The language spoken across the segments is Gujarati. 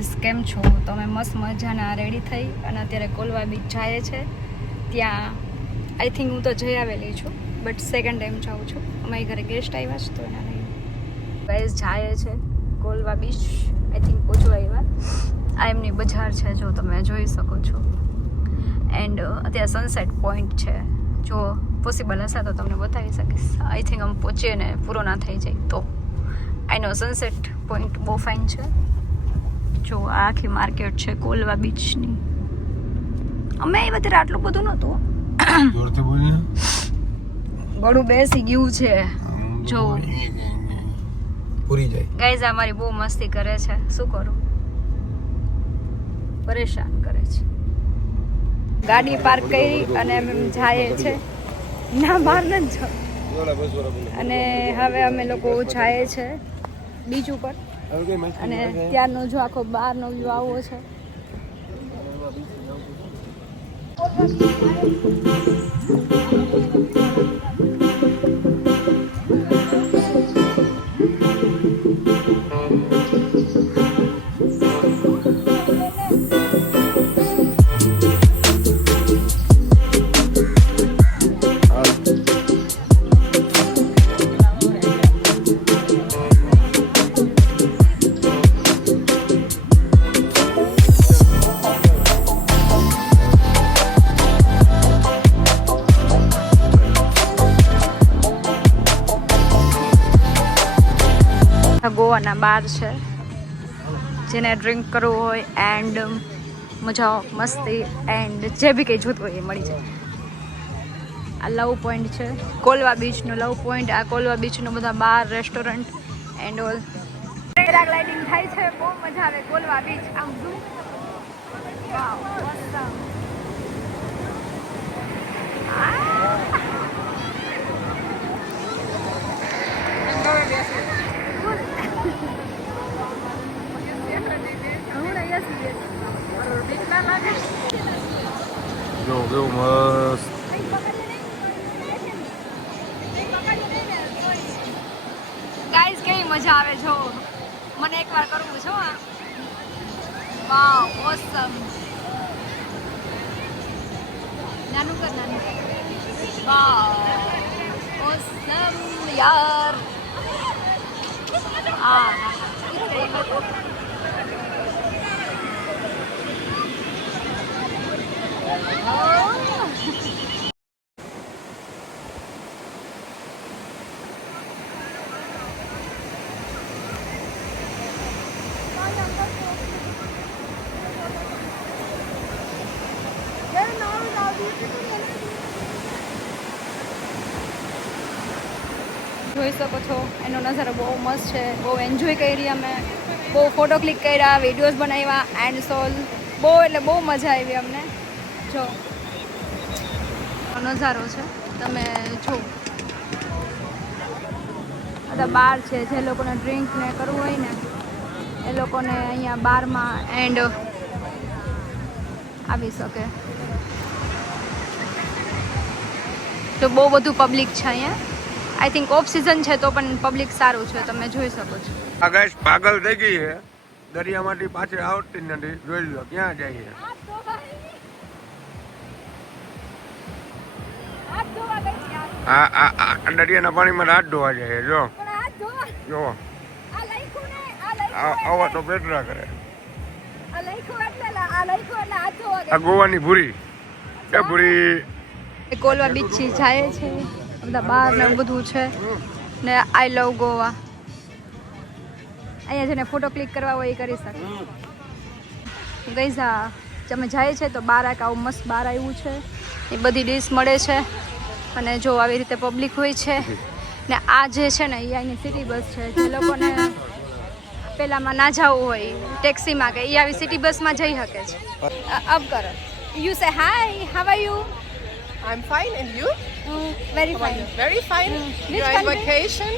ગાઈઝ કેમ છો? તમે મસ્ત મજાના રેડી થઈ? અને અત્યારે કોલવા બીચ જાય છે. ત્યાં આઈ થિંક હું તો જઈ આવેલી છું બટ સેકન્ડ ટાઈમ જાઉં છું. અમારી ઘરે ગેસ્ટ આવ્યા છે, તો એના લઈને. ગાઈઝ જાય છે કોલવા બીચ આઈ થિંક ઓછું આવ્યા. આ એમની બજાર છે, જો તમે જોઈ શકો છો. એન્ડ અત્યારે સનસેટ પોઈન્ટ છે. જો પોસિબલ હશે તો તમને બતાવી શકીશ. આઈ થિંક આમ પહોંચીએ ને પૂરો ના થઈ જાય તો. આઈનો સનસેટ પોઈન્ટ બહુ ફાઇન છે. જો આ આખી માર્કેટ છે કોલવા બીચની અમે એ વધારે આટલું બધું નહોતું ઘણું ગળું બેસી ગયું છે. જો. પૂરી જાય. ગાઈઝ આ મારી બહુ મસ્તી કરે છે. શું કરું? પરેશાન કરે છે. ગાડી પાર્ક કરી અને અમે જાય છે. ના બહાર ન જાવ. અને હવે અમે લોકો જાય છે બીજું ઉપર. અને ત્યારનો જો આખો બહારનો વ્યૂ આવો છે. આ ગોવાના બાર છે. જેને ડ્રિંક કરવું હોય એન્ડ મજા, મસ્તી એન્ડ જે બી કંઈ જોતું હોય એ મળી જાય. આ લવ પોઈન્ટ છે. કોલવા બીચનું લવ પોઈન્ટ આ કોલવા બીચનો બધા bar restaurant and all paragliding થાય છે, બહુ મજા આવે કોલવા બીચ આમ zoom. કેવું મસ્ત. ગાઈઝ કેવી મજા આવે જો. મને એકવાર કરવું છો આ વાવ ઓસમ નાનું કર નાનું કર. યાર. આ જોઈ શકો છો, એનો નજારો બહુ મસ્ત છે. બહુ એન્જોય કરી અમે. બહુ ફોટો ક્લિક કર્યા વિડીયોઝ બનાવ્યા એન્ડ સોલ બહુ એટલે બહુ મજા આવી અમને. જો. નજારો છે. તમે જો. બધા બાર છે, જે લોકોને ડ્રિંક ને કરવું હોય ને, એ લોકોને અહીંયા બારમાં એન્ડ આવી શકે. તો બહુ બધું પબ્લિક છે અહીંયા. આઈ થિંક ઓફ સિઝન છે તો પણ પબ્લિક સારું છે તમે જોઈ શકો છો. આ ગાઈસ પાગલ થઈ ગઈ છે. દરિયામાંથી પાછી આવતી નથી. જોઈ લો ક્યાં જાય છે? આ આ આ દરિયાના પાણીમાં હાથ ધોવા જાય જો. જો. આ- આવા તો પેટરા કરે. આ ગોવાની ભૂરી. એ ભૂરી. કોલવા બીચ જાય છે. બધા બહાર ને બધું છે. ને આઈ લવ ગોવા. અહીંયા જેને ફોટો ક્લિક કરવા હોય એ કરી શકે. ગઈઝા તમે જાય છે તો બાર આવું મસ્ત બાર આવ્યું છે. એ બધી ડીશ મળે છે. અને જો આવી રીતે પબ્લિક હોય છે. ને આ જે છે ને, એ અહીંની સિટી બસ છે. જે લોકોને પેલામાં ના જવું હોય ટેક્સીમાં કે એ આવી સિટી બસમાં જઈ શકે છે. અબ કરો. You say hi how you I'm fine, and you? Mm, very fine. Very fine. Mm. You're on vacation?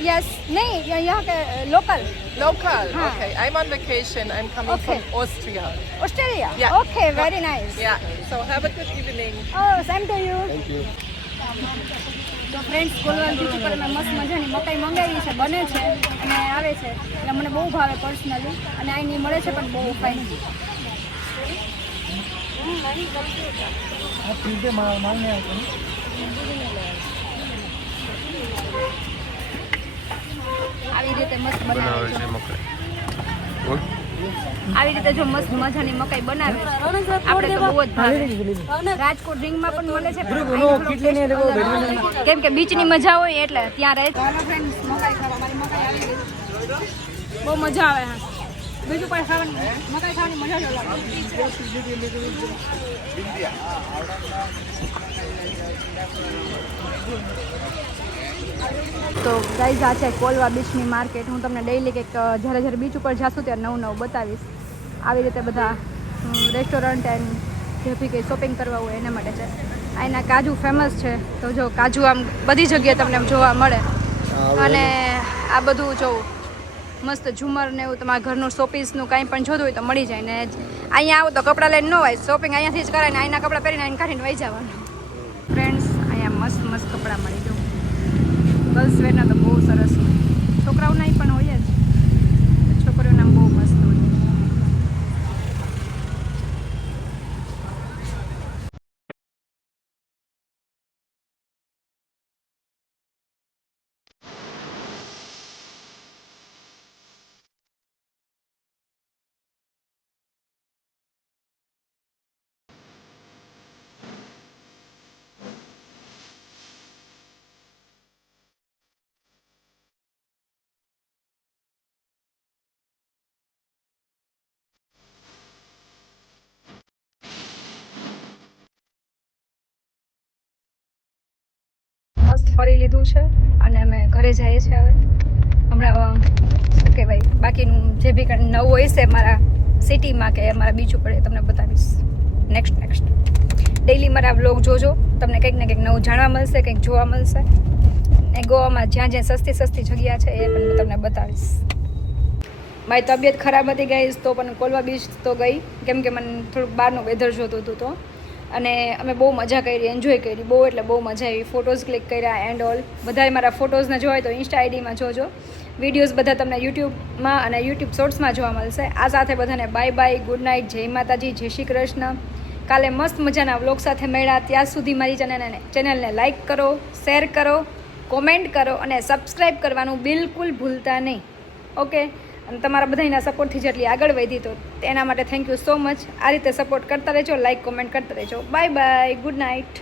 Yes. Nay, you you have a local. Local. Huh. Okay, I'm on vacation. I'm coming Okay. from Austria. Austria. Yeah. Okay, very nice. Yeah. So have a good evening. Oh, same to you. Thank you. તો ફ્રેન્ડ્સ ગોલવાન બ્યુટી પર મેં મસ્ત મજાની મકાઈ મંગાવી છે બને છે અને આવે છે એટલે મને બહુ ભાવે પર્સનલી અને અહીંની મળે છે પણ બહુ ફાઇન આવી રીતે મસ્ત બનાવે બનાવે છે. છે મકાઈ. આવી રીતે જો મસ્ત મજાની મકાઈ બનાવે છે. આપણે તો બહુ જ ભાવે. રાજકોટ રિંગમાં પણ મળે છે. કેમ કે બીચની મજા હોય એટલે ત્યાં રહે. બહુ મજા આવે હા. બીજું કોઈ ખાવાની? મકાઈ ખાવાની મજા જ અલગ તો ગાઈઝ આ છે કોલવા બીચની માર્કેટ હું તમને ડેઈલી કંઈક જ્યારે જ્યારે બીચ ઉપર જાશું ત્યારે નવું નવું બતાવીશ. આવી રીતે બધા રેસ્ટોરન્ટ એન્ડ જે બી કંઈ શોપિંગ કરવા હોય એના માટે છે. અહીંના કાજુ ફેમસ છે. તો જો કાજુ આમ બધી જગ્યાએ તમને આમ જોવા મળે. અને આ બધું જો મસ્ત ઝુમર ને એવું, તમારા ઘરનું શોપીસનું કાંઈ પણ જોતું હોય તો મળી જાય ને અહીંયા આવો તો કપડાં લઈને ન હોય શોપિંગ અહીંયાથી જ કરાય ને અહીંના કપડાં પહેરીને અહીં કાઢીને વહી જવાનું. ફ્રેન્ડ્સ અહીંયા મસ્ત મસ્ત કપડાં મળી ગયું. ગર્લ્સ વેરના તો બહુ સરસ છોકરાઓના પણ હોય જ છોકરીઓના બહુ મસ્ત હોય મસ્ત ફરી લીધું છે અને અમે ઘરે જઈએ છીએ હવે. હમણાં શું કહેવાય, બાકીનું જે બી કંઈ નવું હોય છે મારા સિટીમાં કે મારા બીચ ઉપર તમને બતાવીશ. નેક્સ્ટ નેક્સ્ટ ડેઈલી મારા બ્લોગ જોજો. તમને કંઈક ને કંઈક નવું જાણવા મળશે, કંઈક જોવા મળશે. ને ગોવામાં જ્યાં જ્યાં સસ્તી સસ્તી જગ્યા છે એ પણ હું તમને બતાવીશ. મારી તબિયત ખરાબ હતી ગઈ તો પણ કોલવા બીચ તો ગઈ. કેમ કે મને થોડુંક બહારનું વેધર જોતું હતું તો. અને અમે બહુ મજા કરી એન્જોય કરી. બહુ એટલે બહુ મજા આવી. ફોટોઝ ક્લિક કર્યા એન્ડ ઓલ બધાએ મારા ફોટોઝને જોવા તો ઇન્સ્ટા આઈડીમાં જોજો. વિડીયોઝ બધા તમને યુટ્યુબમાં અને યુટ્યુબ શોર્ટ્સમાં જોવા મળશે. આ સાથે બધાને બાય બાય ગુડ નાઇટ જય માતાજી, જય શ્રી કૃષ્ણ. કાલે મસ્ત મજાના વ્લોગ સાથે મળ્યા. ત્યાં સુધી મારી ચેનલને ચેનલને લાઇક કરો શેર કરો કોમેન્ટ કરો અને સબસ્ક્રાઈબ કરવાનું બિલકુલ ભૂલતા નહીં. ઓકે અને તમારા બધાના સપોર્ટથી જેટલી આગળ વધી તો તેના માટે થેન્ક યુ સો મચ આ રીતે સપોર્ટ કરતા રહેજો લાઇક કોમેન્ટ કરતા રહેજો. Bye bye good night